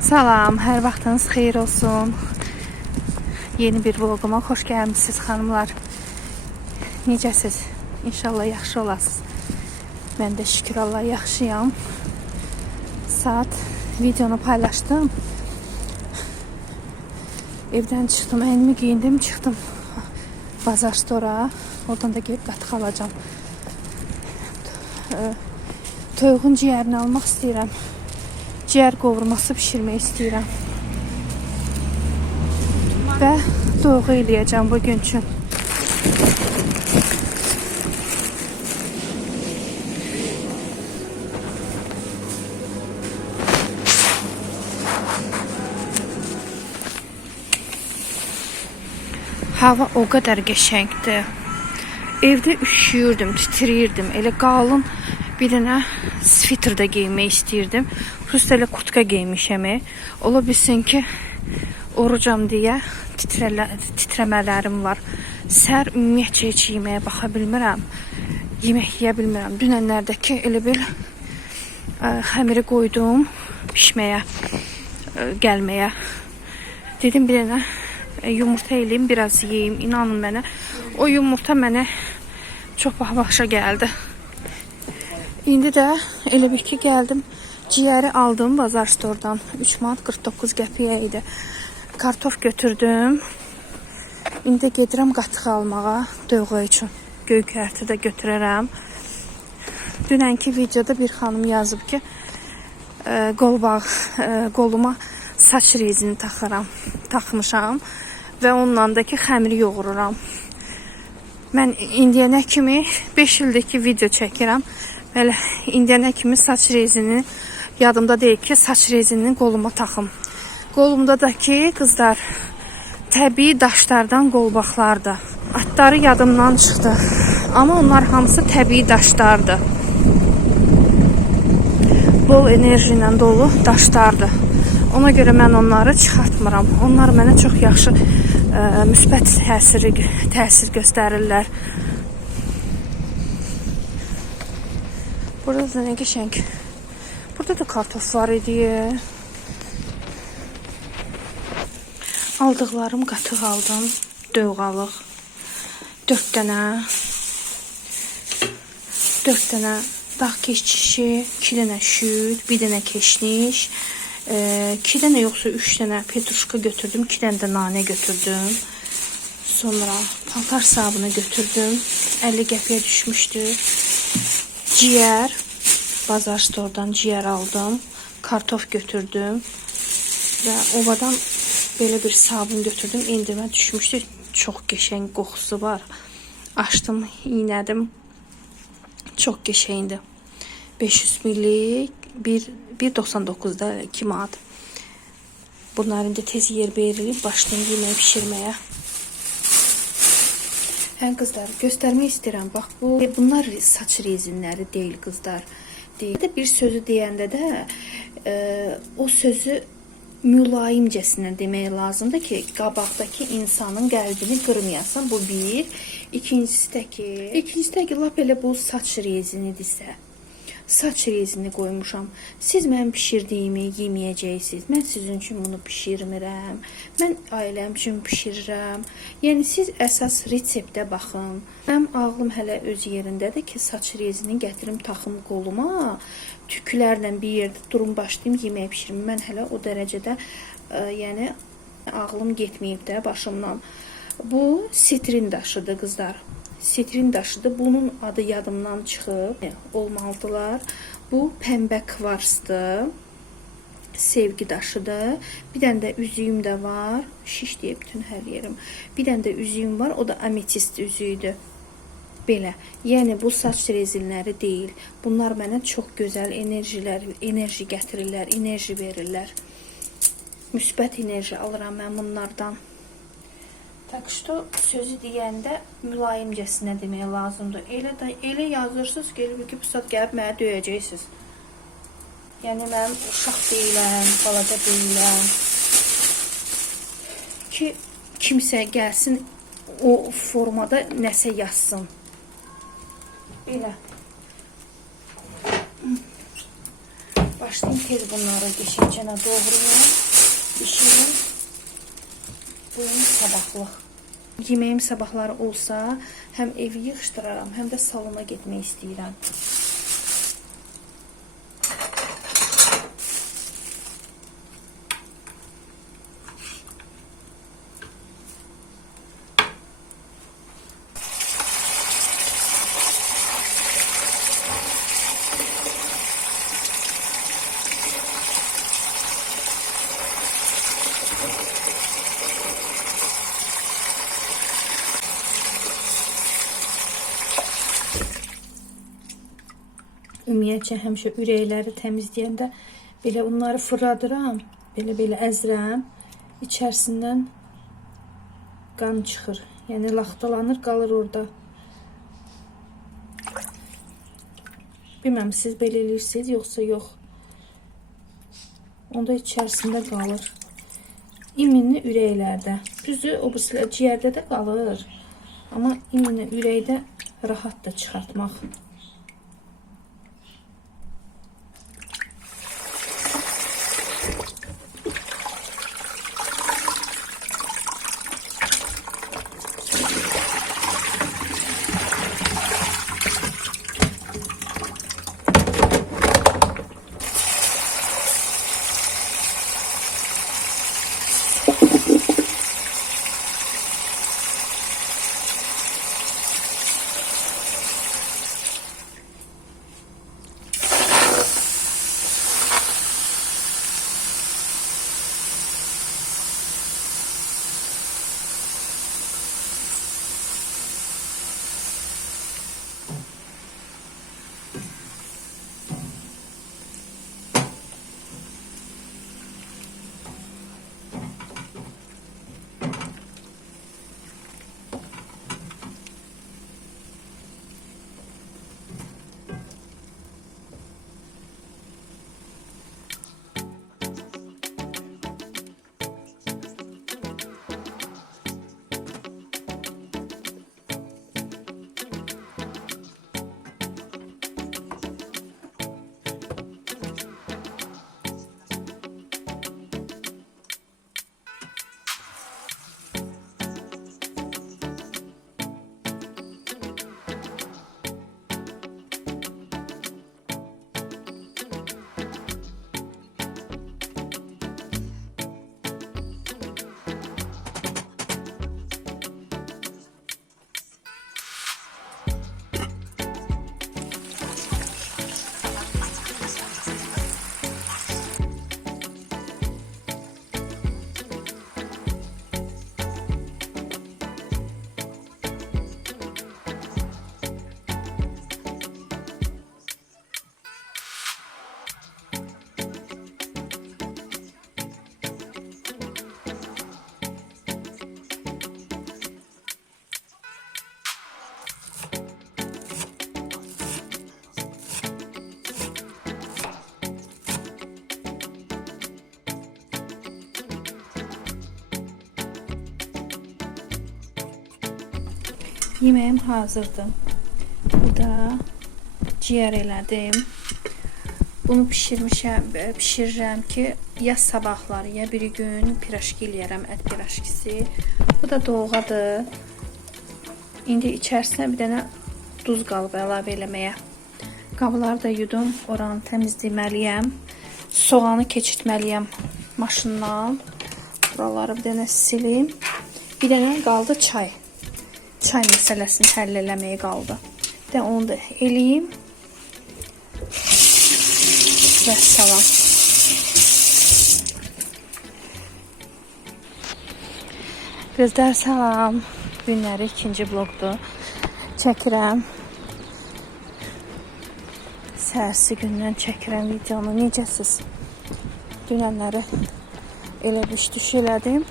Salam, hər vaxtınız xeyir olsun. Yeni bir vloguma xoş gəlmisiniz xanımlar. Necəsiz? İnşallah yaxşı olasınız. Mən də şükür Allah yaxşıyam. Saat videonu paylaşdım. Evdən çıxdım, əlimi giyindim, çıxdım. Bazar stora. Oradan da gelib qatıq alacağım. Toyuğun ciyərini almaq istəyirəm. Ciyər qovurması pişirmək istəyirəm. Və doğru eləyəcəm bugün üçün. Hava o qədər qəşəngdir. Evdə üşüyürdüm, titriyirdim. Elə qalın bir dənə sviter də giymək istəyirdim. Xüsusən elə kutka giymişəm. Ola bilsin ki, orucam deyə titrəmələrim var. Səhər ümumiyyətcə heç yeməyə baxa bilmirəm. Yemək yeyə bilmirəm. Dünənlərdəki elə bil xəmiri qoydum pişməyə, gəlməyə. Dedim bir dənə yumurta eləyim, biraz yeyim. İnanın mənə, o yumurta mənə çox başa gəldi. İndi də elə bir ki gəldim, ciyəri aldım bazar stordan. 3 manat 49 qəpiyə idi. Kartof götürdüm. İndi də gedirəm qatıq almağa dövğı üçün. Göykərti də götürərəm. Dünənki videoda bir xanım yazıb ki, qoluma saç rezini taxmışam və onunla da ki xəmiri yoğururam. Mən indiyənə kimi 5 ildir ki video çəkirəm. Belə indiyənə kimi saç rezini yadımda deyil ki, saç rezinini qoluma taxım. Qolumda da ki qızlar təbii daşlardan qolbaqlardır. Adları yadımdan çıxdı. Amma onlar hamısı təbii daşlardır. Bol enerji ilə dolu daşlardır. Ona görə mən onları çıxartmıram. Onlar mənə çox yaxşı müsbət təsir göstərirlər. Burada da nə qəşəng. Burada da kartof var idi. Aldıqlarım qatıq aldım. Dövğalıq. 4 dənə dağ keşkişi, 2 dənə şüd, 1 dənə keşniş, 2 dənə yoxsa 3 dənə petruşka götürdüm, 2 dənə də nanə götürdüm. Sonra paltar sabunu götürdüm. 50 qəpiyə düşmüşdü. Ciyər, bazar stordan ciyər aldım. Kartof götürdüm. Və ovadan belə bir sabun götürdüm. İndimə düşmüşdü. Çox qəşəng qoxusu var. Açdım, iynədim. Çox qəşəngdir. 500 millik 1.99'da 2 manat. Bunları indi tez yer verilib başlayım yemək pişirməyə. Hə qızlar, göstərmək istəyirəm. Bax bunlar saç rezinləri deyil qızlar. Deyil. Bir sözü deyəndə də o sözü mülayimcəsinə demək lazımdır ki, qabaqdakı insanın qəlbini qırmayasan. Bu bir. İkincisi də ki, lap elə bu saç rezinidirsə, saç rezini qoymuşam. Siz mənim pişirdiyimi yeməyəcəksiniz. Mən sizin üçün bunu pişirmirəm. Mən ailəm üçün pişirirəm. Yəni siz əsas reseptə baxın. Mənim ağlım hələ öz yerindədir ki, saç rezini gətirim taxım qoluma. Tüklərlə bir yerdə durum başlayım yeməyə pişirim. Mən hələ o dərəcədə yəni ağlım getməyib də başımdan. Bu sitrin daşıdır qızlar. Sitrin daşıdır. Bunun adı yadımdan çıxıb. Olmalıdılar. Bu pəmbə kvarsdır. Sevgi daşıdır. Bir dənə də üzüyüm də var. Şiş deyə bütün hər yerim. Bir dənə də üzüyüm var. O da ametist üzüyüdür. Belə. Yəni bu saç rezinləri deyil. Bunlar mənə çox gözəl enerji gətirirlər, enerji verirlər. Müsbət enerji alıram mən bunlardan. Tak что sözü deyəndə mülayimcəsinə demək lazımdır. Elə yazırsınız ki, bu saat gəlib mənə döyəcəksiniz. Yəni mən uşaq deyiləm, balaca deyiləm. Ki kimsə gəlsin o formada nəsə yazsın. Belə. başlayayım tez bunları geçincənə doğrayım, bişirim. Bugün sabahlıq. Yeməyim sabahları olsa, həm evi yığışdıraram, həm də salona getmək istəyirəm. Ümumiyyətcə həmişə ürəkləri təmizləyəndə belə onları fırladıram, belə əzirəm, içərisindən qan çıxır. Yəni laxtalanır, qalır orada. Bilməm, siz belə eləyirsiniz, yoxsa yox. Onda içərisində qalır. İmini ürəklərdə. Düzü, o ciyərdə də qalır. Amma imini ürəkdə rahat da çıxartmaq. Yeməyim hazırdır. Bu da ciyər elədim. Bunu bişirirəm ki, ya sabahları, ya bir gün piraşki eləyərəm, ət piraşkisi. Bu da doğadır. İndi içərisinə bir dənə duz qalıb əlavə eləməyə. Qabları da yudum, oranı təmizləməliyəm. Soğanı keçirtməliyəm maşından. Buraları bir dənə silim. Bir dənə qaldı çay. Çay məsələsini həll eləməyə qaldı. Bir də onu da eləyim. Və salam. Qızlar salam. Günləri ikinci vlogdur. Çəkirəm. Səhərsi gündən çəkirəm videonu. Necəsiz? Dünənləri elə düş elədim.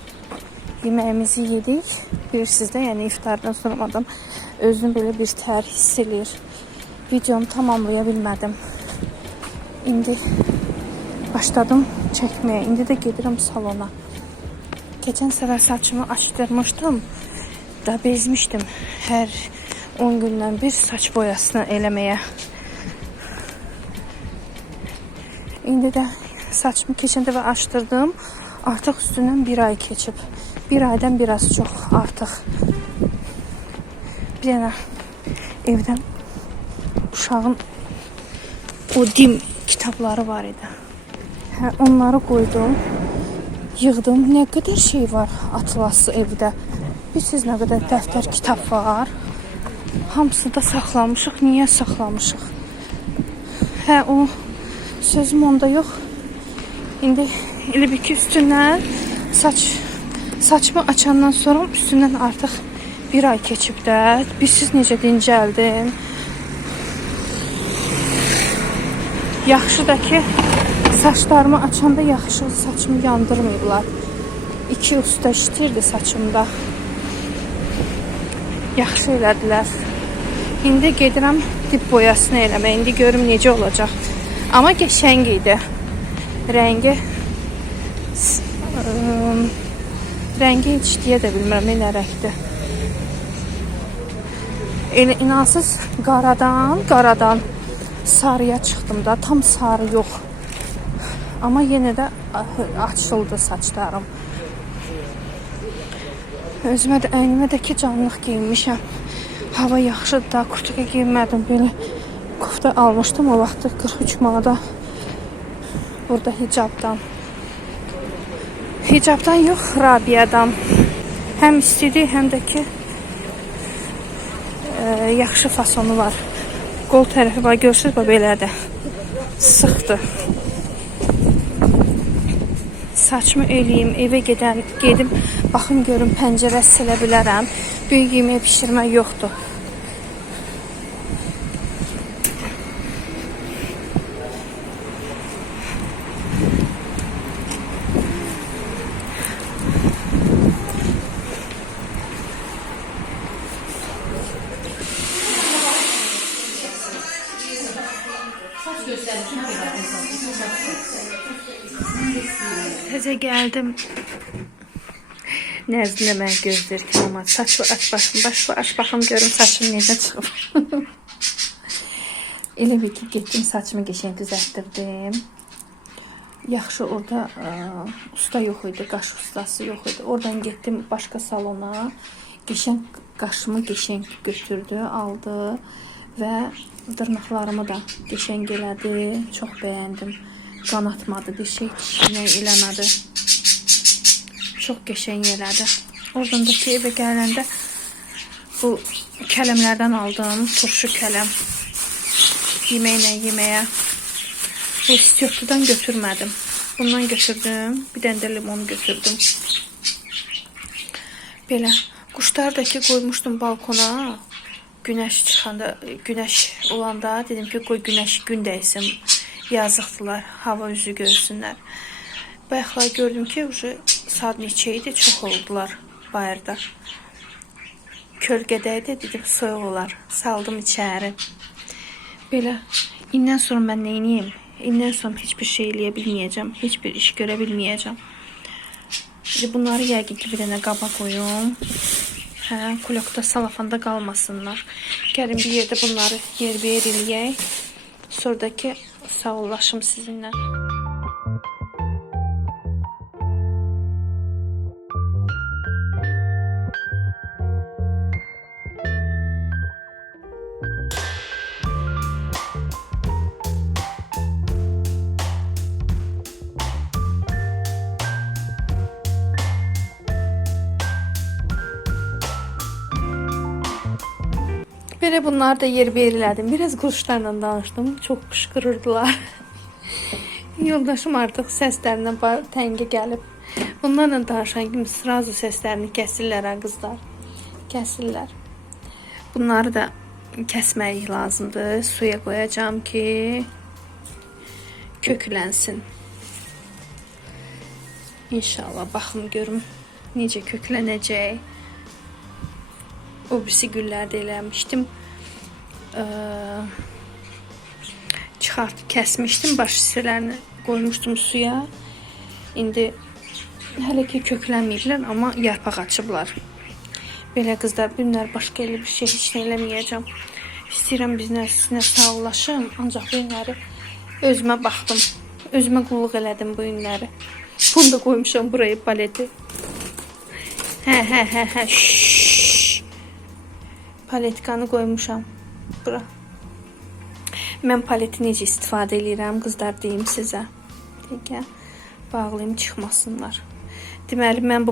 Yeməyimizi yedik. Bilirsiniz də, yəni iftardan sonra adam özünü belə bir tər hiss edir. Videonu tamamlaya bilmədim. İndi başladım çəkməyə. İndi də gedirəm salona. Keçən səfər saçımı açdırmışdım. Da bezmişdim. Hər 10 gündən bir saç boyasını eləməyə. İndi də saçımı keçən dəfə açdırdım. Artıq üstündən bir ay keçib. Bir aydan biraz çox artıq. Bir dənə evdən uşağın o dim kitabları var idi. Onları qoydum. Yığdım. Nə qədər şey var atlası evdə. Bilirsiniz nə qədər dəftər, kitab var. Hamısını da saxlamışıq. Niyə saxlamışıq? O sözüm onda yox. İndi elə bir ki üstündən saçımı açandan sonra üstündən artıq bir ay keçib də. Bilirsiniz necə dincəldim. Yaxşı da ki saçlarımı açanda yaxşı saçımı yandırmayıblar. 2 usta işləyirdi saçımda. Yaxşı elədilər. İndi gedirəm dip boyasını eləmək. İndi görüm necə olacaq. Amma qəşəng idi. Rəngi heç deyə də bilmirəm nə rəngdir. Elə inansız qaradan sarıya çıxdım da. Tam sarı yox. Amma yenə də açıldı saçlarım. Özümə də əynimə də ki canlıq giyinmişəm. Hava yaxşıdır da, kurtka giyinmədim. Belə kofta almışdım o vaxtı 43 manata. Burada hicabdan. Hicabdan yox, Rabiyadan. Həm istedi, həm də ki yaxşı fasonu var. Qol tərəfi var, görürsünüz belədir. Sıxdır. Saçımı eləyim, evə gedim, baxım görüm pəncərə silə bilərəm. Böyük yemək pişirmək yoxdur. Təzə gəldim. Nəzdinə mən gözləyirəm, amma saçı aç baxım görüm saçım necə çıxıb. Elə bir ki getdim saçımı qəşəng düzəltdirdim. Yaxşı orada usta yox idi, qaş ustası yox idi. Oradan getdim başqa salona. Qəşəng qaşımı qəşəng götürdü, aldı və dırnaqlarımı da qəşəng elədi. Çox bəyəndim. Qanatmadı, bir şey eləmədi. Çox qəşəng elədi. Oradan da ki evə gələndə bu kələmlərdən aldım. Turşu kələm. Yeməklə yeməyə. Bu istiotludan götürmədim. Bundan götürdüm. Bir dənə də limon götürdüm. Belə. Quşları da ki qoymuşdum balkona. Günəş çıxanda, günəş olanda dedim ki qoy günəş gün dəysin. Yazıqdılar, hava üzü görsünlər. Bayaqlar gördüm ki saat neçə idi, çox oldular bayırda. Kölgədə idi, dedim soyuq olar. Saldım içəri. Belə, indən sonra mən nə edeyim? İndən sonra heç bir şey eləyə bilməyəcəm. Heç bir iş görə bilməyəcəm. Bunları yəqin ki bir dənə qaba qoyum. Kulokda, salafanda qalmasınlar. Gəlin bir yerdə bunları yer-bir eləyək. Sonradakı sağollaşım sizinlə. Belə bunları da yer-bir elədim. Biraz quşlarla danışdım. Çox qışqırırdılar. Yoldaşım artıq səslərindən təngə gəlib. Bunlarla danışan kimi sırası səslərini kəsirlər ha qızlar. Kəsirlər. Bunları da kəsmək lazımdır. Suya qoyacağım ki köklənsin. İnşallah baxım görüm necə köklənəcək. O birisi güllərdə eləmişdim. Kəsmişdim. Baş hissələrini qoymuşdum suya. İndi hələ ki köklənməyiblər, amma yarpaq açıblar. Belə qızlar, günlər başqa elə bir şey heç nə eləməyəcəm. İstəyirəm bizlə sizinlə sağollaşım, ancaq günləri özümə baxdım. Özümə qulluq elədim bu günləri. Bunu da qoymuşam buraya paleti. Hə. Şşş. Paletkanı qoymuşam bura. Mən paleti necə istifadə edirəm, qızlar deyim sizə. Deyək, bağlayım çıxmasınlar. Deməli, mən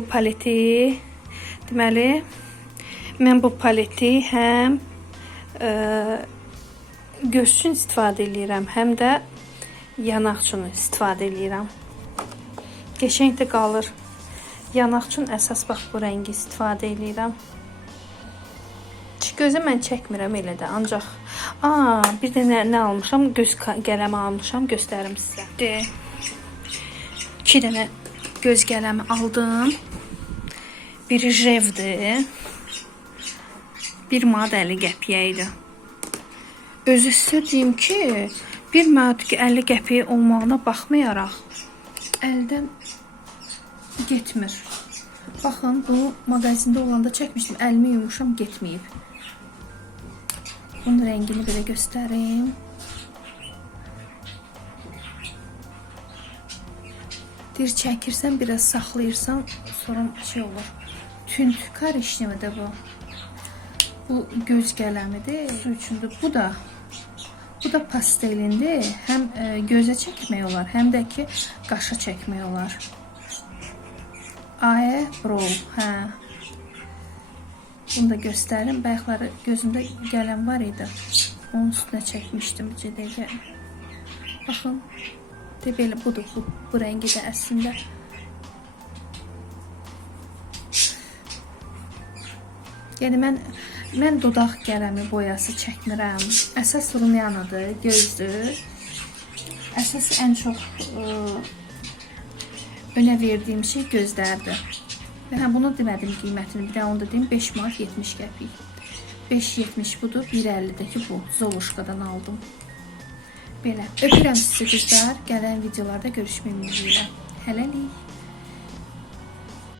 bu paleti həm göz üçün istifadə edirəm, həm də yanaq üçün istifadə edirəm. Qəşəng də qalır. Yanaq üçün əsas bax bu rəngi istifadə edirəm. Gözə mən çəkmirəm elə də, ancaq bir də nə almışam? Göz qələmi almışam, göstərim sizə. 2 dənə göz qələmi aldım. Biri Jevdir. 1 manat 50 qəpiyə idi. Özü sizə deyim ki, 1 manat 50 qəpiyə olmağına baxmayaraq əldən getmir. Baxın, bunu mağazində olanda çəkmişdim. Əlimi yumuşam, getməyib. Bunun rəngini belə göstərim. Dir çəkirsən, biraz saxlayırsan, sonra şey olur. Tünd korişnəvidir bu. Bu göz qələmidir. Su üçündür. Bu da pastelindir. Həm gözə çəkmək olar, həm də ki qaşa çəkmək olar. Ayə Brow, hə. Bunu da göstərim. Bayaqları gözümdə qələm var idi. Onun üstünə çəkmişdim. Baxın. Belə budur. Bu rəngi də əslində. Yəni mən dodaq qələmi boyası çəkmirəm. Əsas rumianadır, gözdür. Əsas ən çox önə verdiyim şey gözlərdir. Bunu demədim qiymətini, bir də onu da deyim, 5 manat 70 qəpik. 5.70 budur, 1.50-dəki bu. Zovuşqadan aldım. Belə. Öpürəm sizi qızlar. Gələn videolarda görüşmək ümidi ilə. Hələlik.